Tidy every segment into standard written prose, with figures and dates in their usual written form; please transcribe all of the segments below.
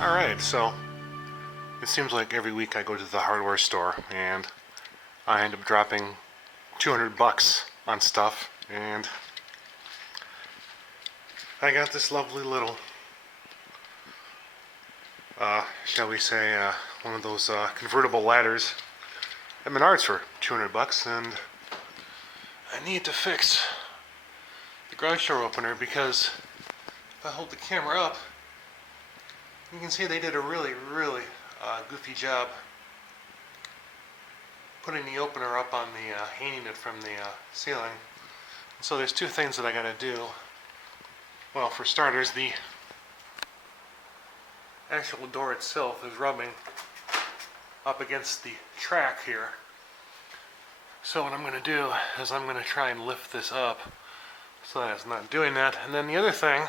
Alright, so it seems like every week I go to the hardware store and I end up dropping 200 bucks on stuff, and I got this lovely little shall we say, one of those convertible ladders at Menards for 200 bucks, and I need to fix the garage door opener because if I hold the camera up, you can see they did a really goofy job putting the opener up on the, hanging it from the ceiling. And so there's two things that I gotta do. Well, for starters, the actual door itself is rubbing up against the track here. So what I'm going to do is I'm going to try and lift this up so that it's not doing that. And then the other thing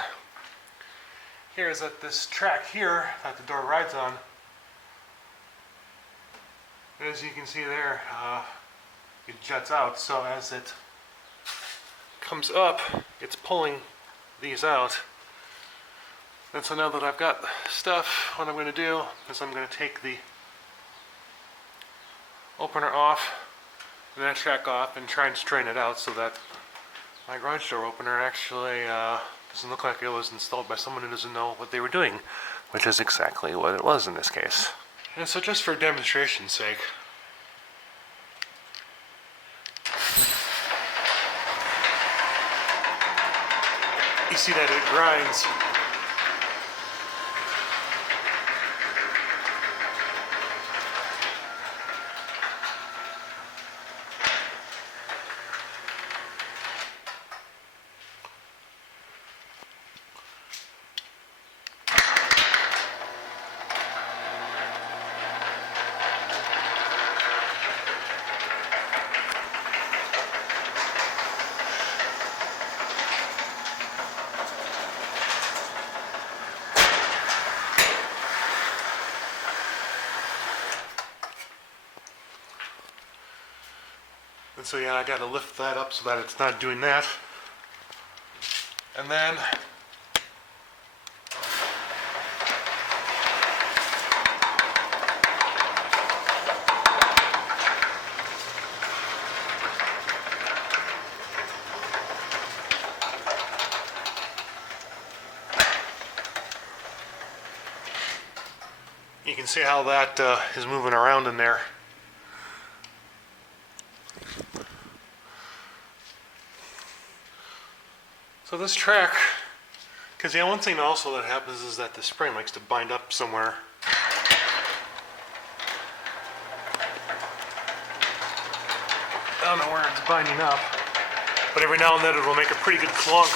here is that this track here that the door rides on, as you can see there, it juts out. So as it comes up, it's pulling these out. And so now that I've got stuff, what I'm going to do is I'm going to take the opener off and that track off and try and straighten it out so that my garage door opener actually doesn't look like it was installed by someone who doesn't know what they were doing, which is exactly what it was in this case. And so just for demonstration's sake, you see that it grinds. And so yeah, I gotta lift that up so that it's not doing that. And then you can see how that is moving around in there. So this track, because one thing also that happens is that the spring likes to bind up somewhere. I don't know where it's binding up, but every now and then it will make a pretty good clunk.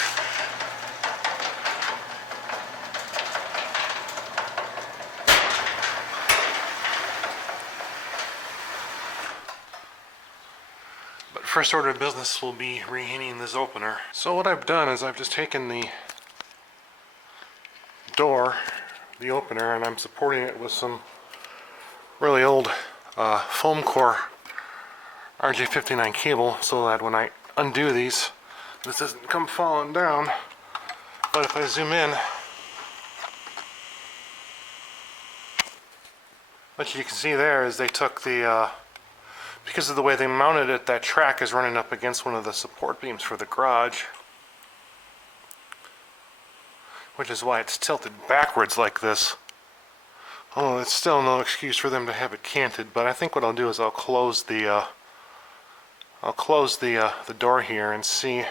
First order of business will be rehanging this opener. So what I've done is I've just taken the door, the opener, and I'm supporting it with some really old foam core RJ59 cable so that when I undo these, this doesn't come falling down. But if I zoom in, what you can see there is they took the because of the way they mounted it, that track is running up against one of the support beams for the garage, which is why it's tilted backwards like this. Oh, it's still no excuse for them to have it canted, but I think what I'll do is I'll close the door here and see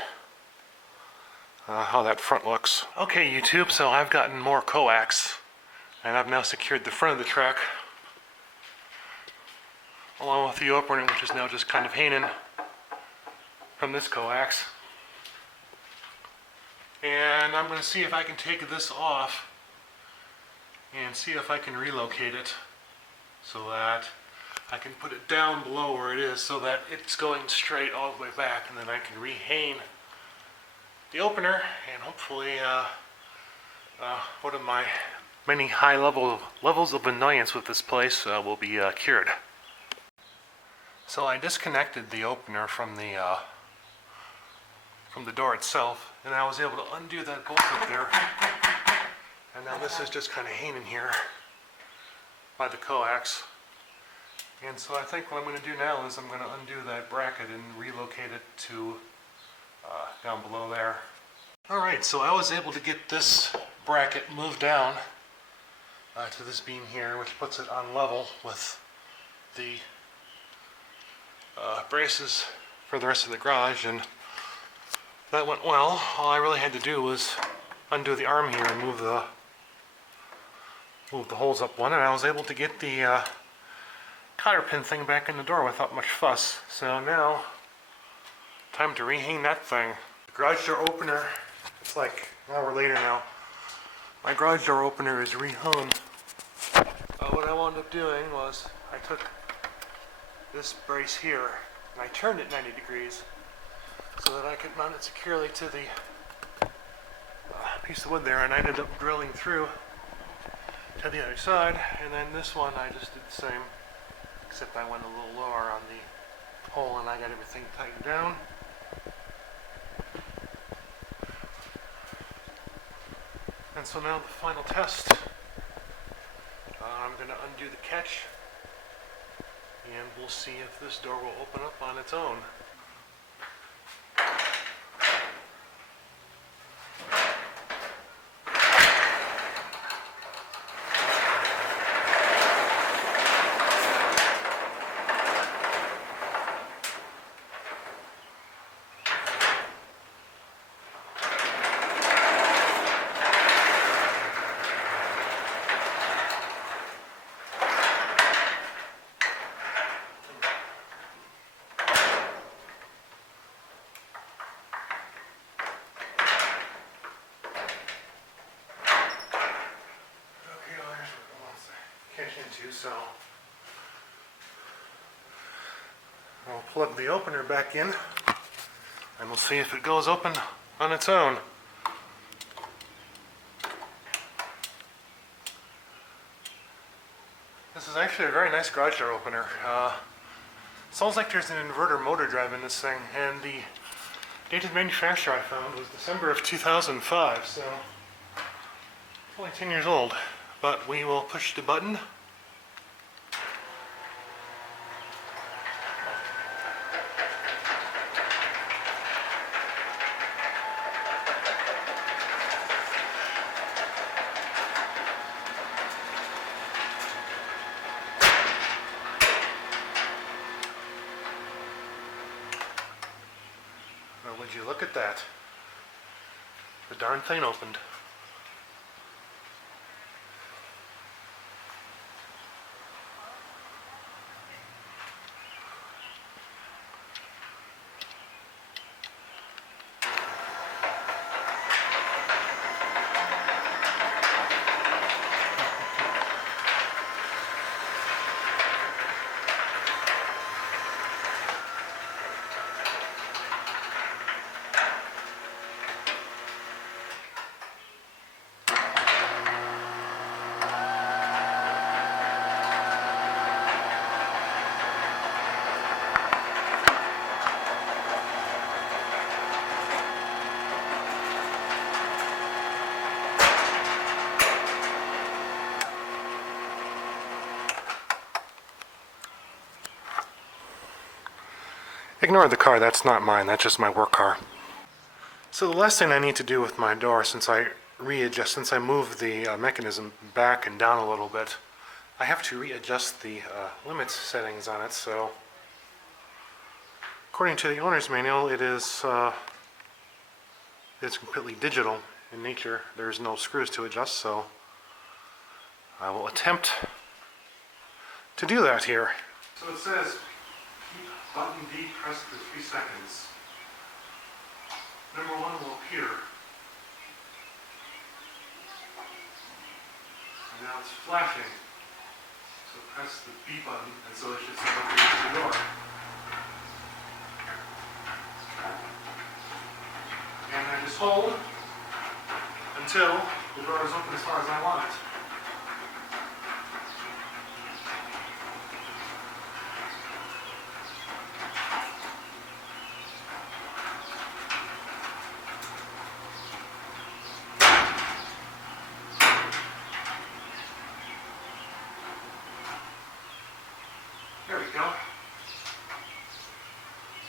how that front looks. Okay, YouTube, so I've gotten more coax, and I've now secured the front of the track along with the opener, which is now just kind of hanging from this coax. And I'm going to see if I can take this off and see if I can relocate it so that I can put it down below where it is so that it's going straight all the way back, and then I can rehang the opener, and hopefully one of my many high levels of annoyance with this place will be cured. So I disconnected the opener from the door itself, and I was able to undo that bolt up there And now this is just kind of hanging here by the coax. And so I think what I'm going to do now is I'm going to undo that bracket and relocate it to down below there. Alright, so I was able to get this bracket moved down to this beam here, which puts it on level with the braces for the rest of the garage, and that went well. All I really had to do was undo the arm here and move the holes up one, and I was able to get the cotter pin thing back in the door without much fuss. So now, time to rehang that thing. The garage door opener, it's like an hour later now. My garage door opener is rehung. What I wound up doing was I took this brace here and I turned it 90 degrees so that I could mount it securely to the piece of wood there, and I ended up drilling through to the other side, and then this one I just did the same, except I went a little lower on the hole and I got everything tightened down. And so now the final test, I'm going to undo the catch and we'll see if this door will open up on its own. So I'll plug the opener back in and we'll see if it goes open on its own. This is actually a very nice garage door opener. Sounds like there's an inverter motor drive in this thing, and the dated manufacturer I found was December of 2005, so it's only 10 years old. But we will push the button. Well, would you look at that? The darn thing opened. Ignore the car, that's not mine, that's just my work car. So the last thing I need to do with my door, since I move the mechanism back and down a little bit, I have to readjust the limits settings on it. So according to the owner's manual, it's completely digital in nature. There's no screws to adjust, so I will attempt to do that here. So it says keep button D pressed for 3 seconds. Number 1 will appear. And now it's flashing. So press the B button, and so it should start opening the door. And I just hold until the door is open as far as I want it.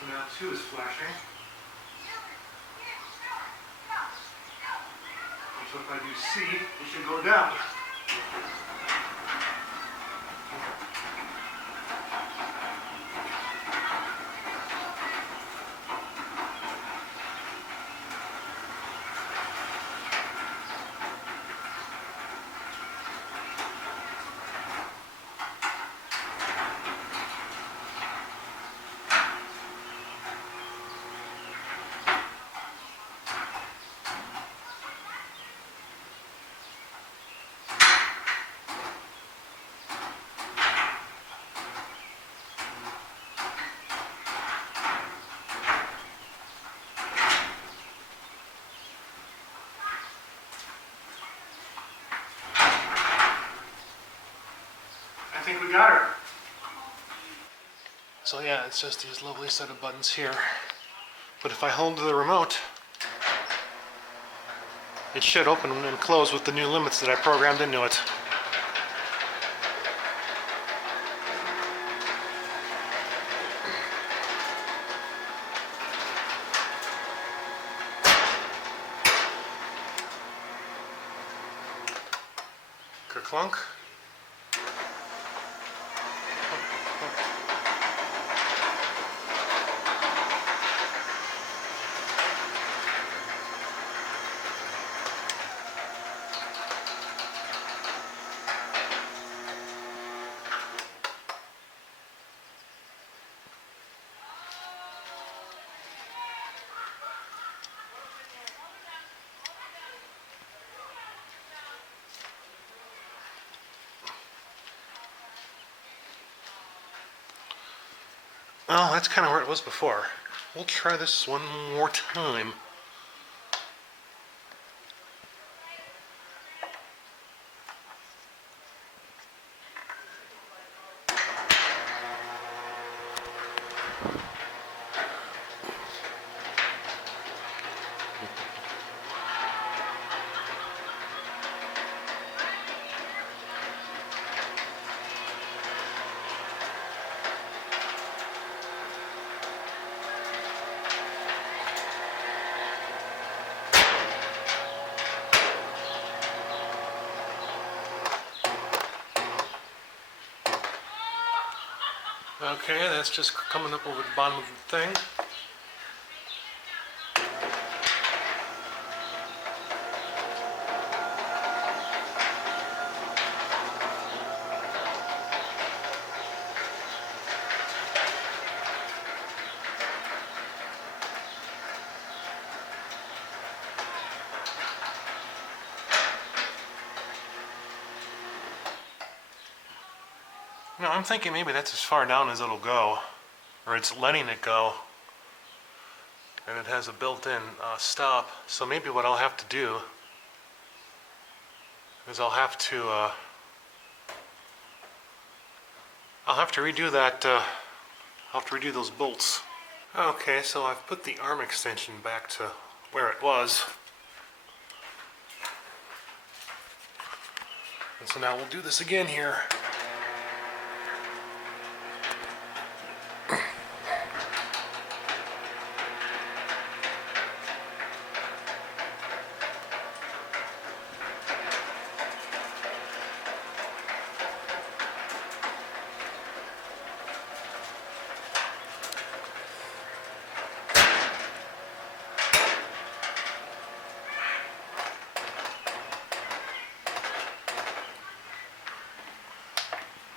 So now 2 is flashing. So if I do C, it should go down. I think we got her. So yeah, it's just these lovely set of buttons here. But if I hold the remote, it should open and close with the new limits that I programmed into it. Kerclunk. Oh, that's kind of where it was before. We'll try this one more time. Okay, that's just coming up over the bottom of the thing. No, I'm thinking maybe that's as far down as it'll go, or it's letting it go, and it has a built-in stop. So maybe what I'll have to do is I'll have to redo that. I'll have to redo those bolts. Okay, so I've put the arm extension back to where it was, and so now we'll do this again here.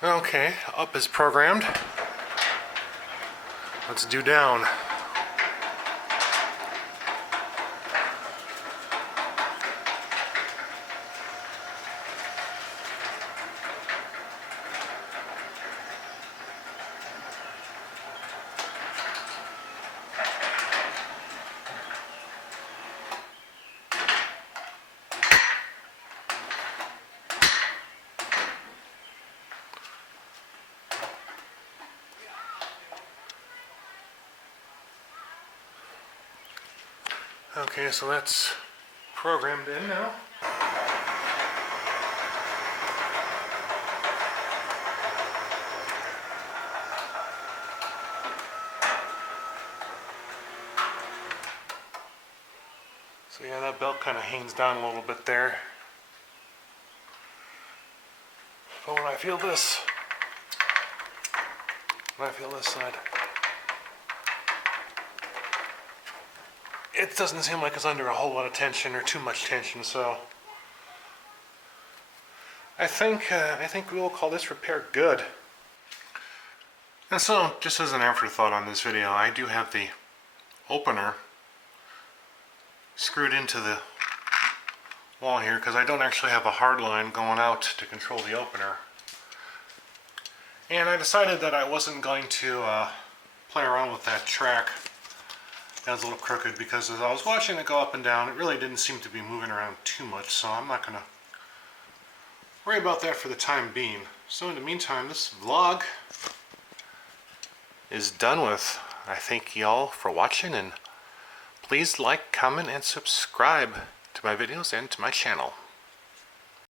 Okay, up is programmed. Let's do down. Okay, so that's programmed in now. So yeah, that belt kind of hangs down a little bit there. But when I feel this side, it doesn't seem like it's under a whole lot of tension or too much tension, so I think we will call this repair good. And so, just as an afterthought on this video, I do have the opener screwed into the wall here because I don't actually have a hard line going out to control the opener. And I decided that I wasn't going to play around with that track that was a little crooked, because as I was watching it go up and down, it really didn't seem to be moving around too much, so I'm not going to worry about that for the time being. So in the meantime, this vlog is done with. I thank y'all for watching, and please like, comment, and subscribe to my videos and to my channel.